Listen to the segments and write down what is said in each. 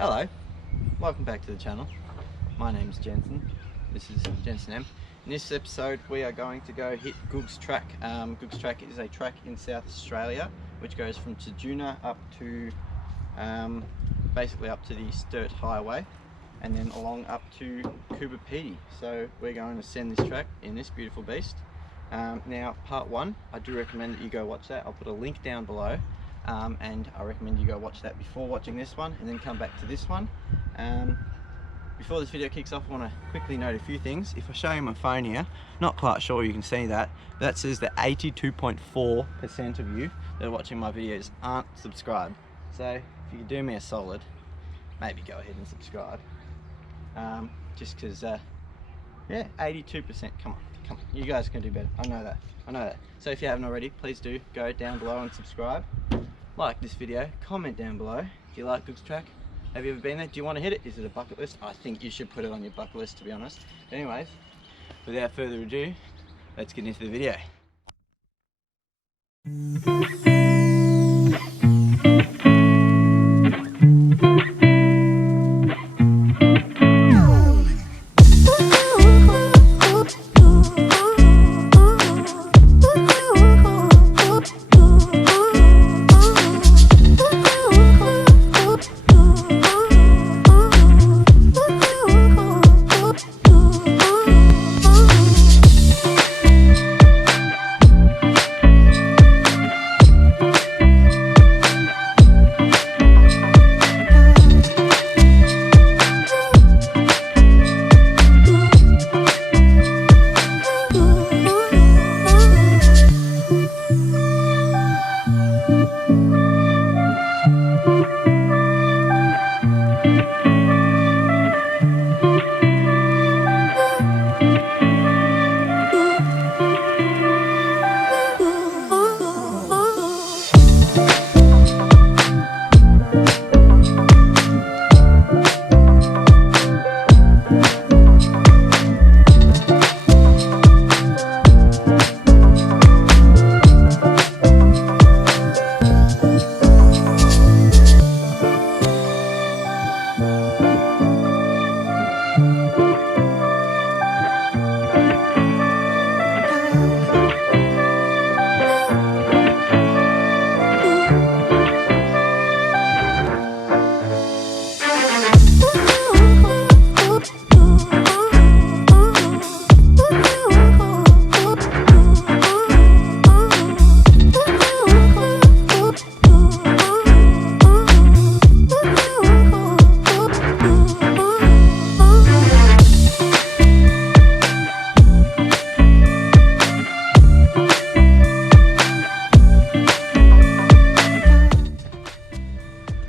Hello, welcome back to the channel. My name's Jensen. This is Jensen M. In this episode we are going to go hit GOOGS track. GOOGS track is a track in South Australia which goes from Tadjoona up to basically up to the Sturt Highway and then along up to Coober. So we're going to send this track in this beautiful beast. Now part one, I do recommend that you go watch that. I'll put a link down below. And I recommend you go watch that before watching this one and then come back to this one. Before this video kicks off, I want to quickly note a few things. If I show you my phone here, not quite sure you can see that, but that says that 82.4% of you that are watching my videos aren't subscribed. So if you could do me a solid, maybe go ahead and subscribe. Just because, yeah, 82%, come on, you guys can do better, I know that. So if you haven't already, please do go down below and subscribe. Like this video, comment down below if you like GOOGS track. Have you ever been there? Do you want to hit it? Is it a bucket list? I think you should put it on your bucket list, to be honest. But anyways, without further ado, let's get into the video.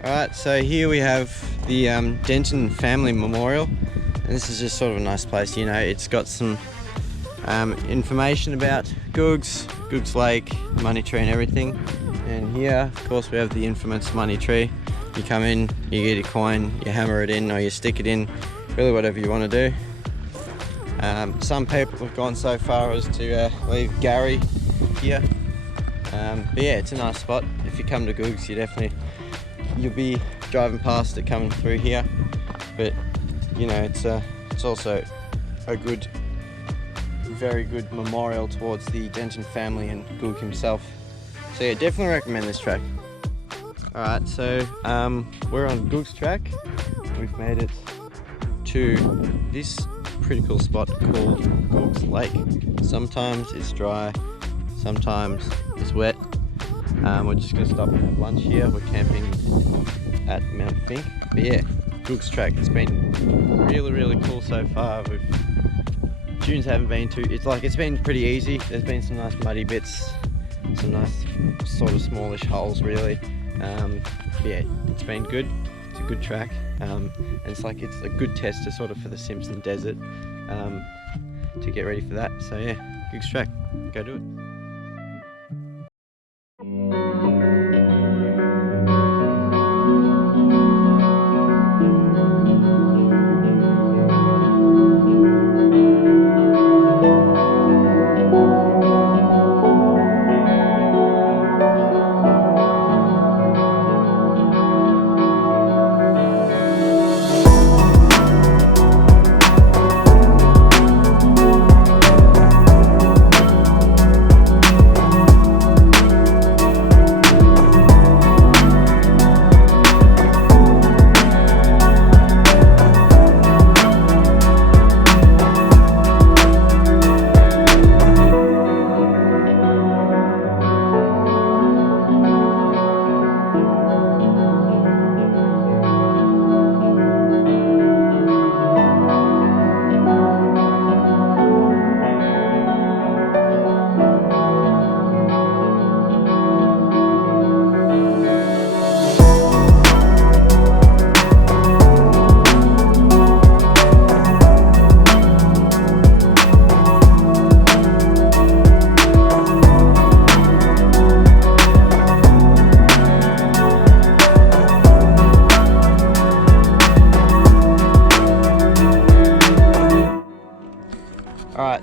Alright, so here we have the Denton Family Memorial, and this is just sort of a nice place. You know, it's got some information about GOOGS Lake, money tree and everything. And here, of course, we have the infamous money tree. You come in, you get a coin, you hammer it in or you stick it in, really whatever you want to do. Some people have gone so far as to leave Gary here. But yeah, it's a nice spot. If you come to GOOGS, you'll be driving past it coming through here, but you know, it's also a very good memorial towards the Denton family and GOOG himself. So yeah, definitely recommend this track. Alright, so we're on GOOGS track. We've made it to this pretty cool spot called GOOGS Lake. Sometimes it's dry, sometimes it's wet. We're just going to stop and have lunch here. We're camping at Mount Fink. But yeah, GOOGS track. It's been really cool so far. Dunes haven't been too. It's been pretty easy. There's been some nice muddy bits, some nice sort of smallish holes really. Yeah, it's been good. It's a good track. And it's a good tester sort of for the Simpson desert to get ready for that. So yeah, GOOGS track. Go do it.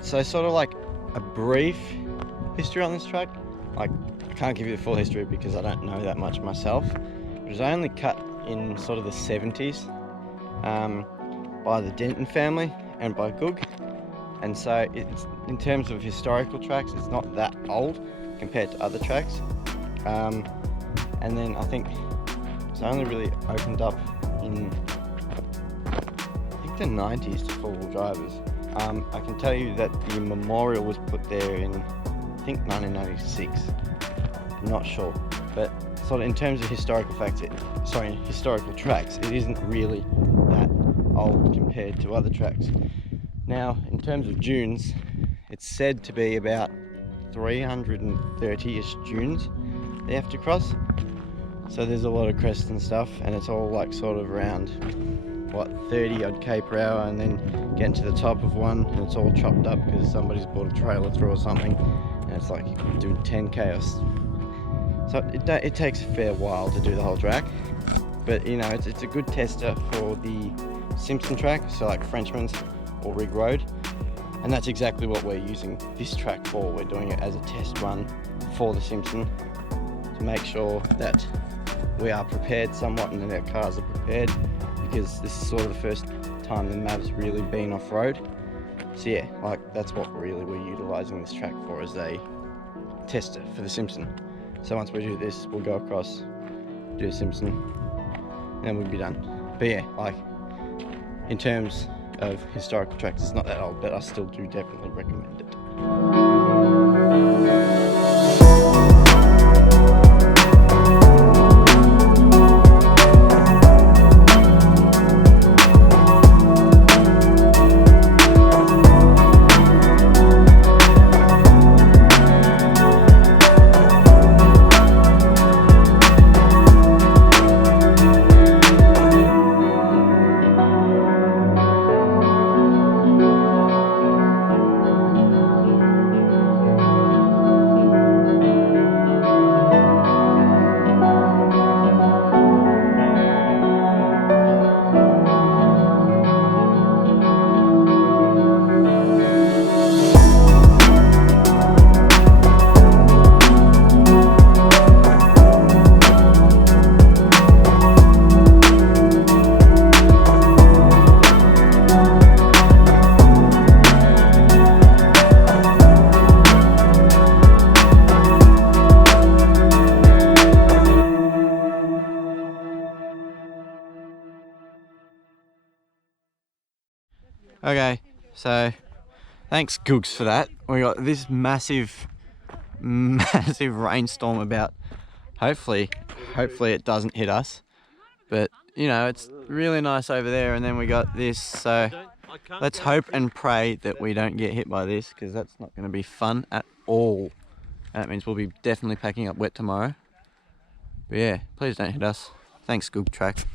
So sort of like a brief history on this track. Like, I can't give you the full history because I don't know that much myself. It was only cut in sort of the 70s by the Denton family and by Goog. And so it's, in terms of historical tracks, it's not that old compared to other tracks. And then I think it's only really opened up in, I think, the 90s to four-wheel drivers. I can tell you that the memorial was put there in, I think, 1996. I'm not sure, but sort of in terms of historical facts, historical tracks, it isn't really that old compared to other tracks. Now, in terms of dunes, it's said to be about 330-ish dunes they have to cross. So there's a lot of crests and stuff, and it's all like sort of around, what, 30 odd k per hour, and then getting to the top of one, and it's all chopped up because somebody's brought a trailer through or something, and it's like doing 10k or so. It takes a fair while to do the whole track, but you know, it's a good tester for the Simpson track, so like Frenchman's or Rig Road, and that's exactly what we're using this track for. We're doing it as a test run for the Simpson to make sure that we are prepared somewhat and that our cars are prepared, because this is sort of the first time the Mav's really been off-road. So yeah, like that's what really we're utilising this track for, as a tester for the Simpson. So once we do this, we'll go across, do the Simpson, and then we'll be done. But yeah, like in terms of historical tracks, it's not that old, but I still do definitely recommend it. Okay, so thanks GOOGS for that. We got this massive rainstorm about. Hopefully it doesn't hit us, but you know, it's really nice over there, and then we got this, so let's hope and pray that we don't get hit by this, because that's not going to be fun at all. And that means we'll be definitely packing up wet tomorrow. But yeah, please don't hit us. Thanks GOOG track.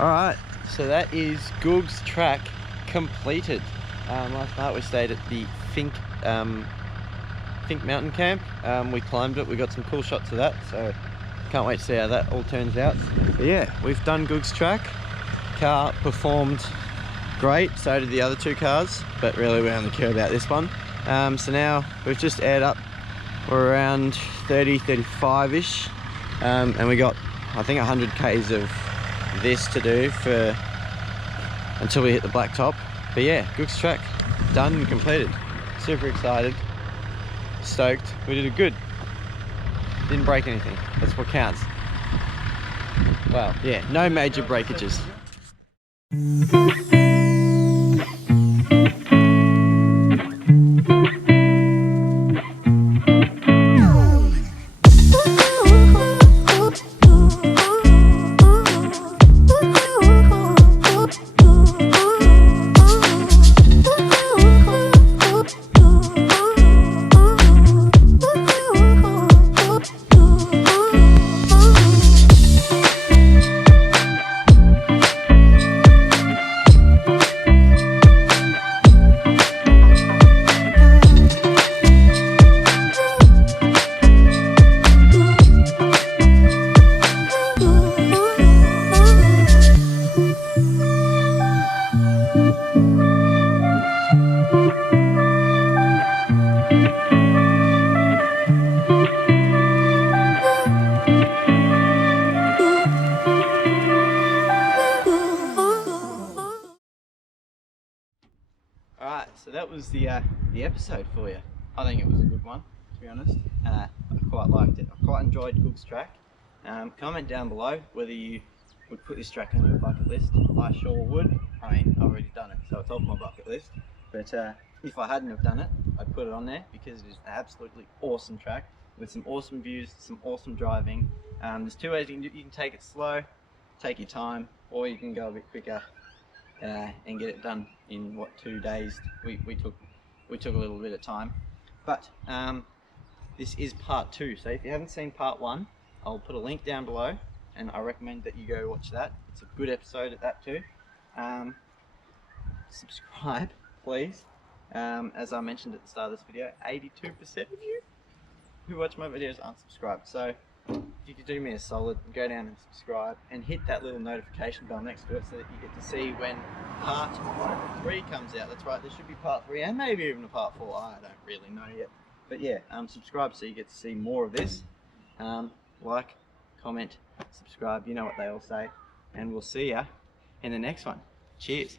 Alright, so that is GOOG's track completed. Last night we stayed at the Fink Mountain Camp. We climbed it, we got some cool shots of that, so can't wait to see how that all turns out. But yeah, we've done GOOG's track. Car performed great, so did the other two cars, but really we only care about this one. So now we've just aired up, we're around 35-ish, and we got, I think, 100 k's of this to do for until we hit the blacktop. But yeah, GOOG's track done and completed. Super excited, stoked. We did it good. Didn't break anything. That's what counts. Well, yeah, no major breakages. Alright, so that was the episode for you. I think it was a good one, to be honest. I quite liked it. I quite enjoyed Goog's track. Comment down below whether you would put this track on your bucket list. I sure would. I mean, I've already done it, so it's off my bucket list. But if I hadn't have done it, I'd put it on there because it is an absolutely awesome track with some awesome views, some awesome driving. There's two ways you can do it. You can take it slow, take your time, or you can go a bit quicker. And get it done in what, 2 days. We took a little bit of time, but this is part 2. So if you haven't seen part 1, I'll put a link down below, and I recommend that you go watch that. It's a good episode at that too. Subscribe, please. As I mentioned at the start of this video, 82% of you who watch my videos aren't subscribed. So if you could do me a solid, go down and subscribe and hit that little notification bell next to it so that you get to see when part 3 comes out. That's right, there should be part 3 and maybe even a part 4. I don't really know yet. But yeah, subscribe so you get to see more of this. Like, comment, subscribe, you know what they all say. And we'll see ya in the next one. Cheers.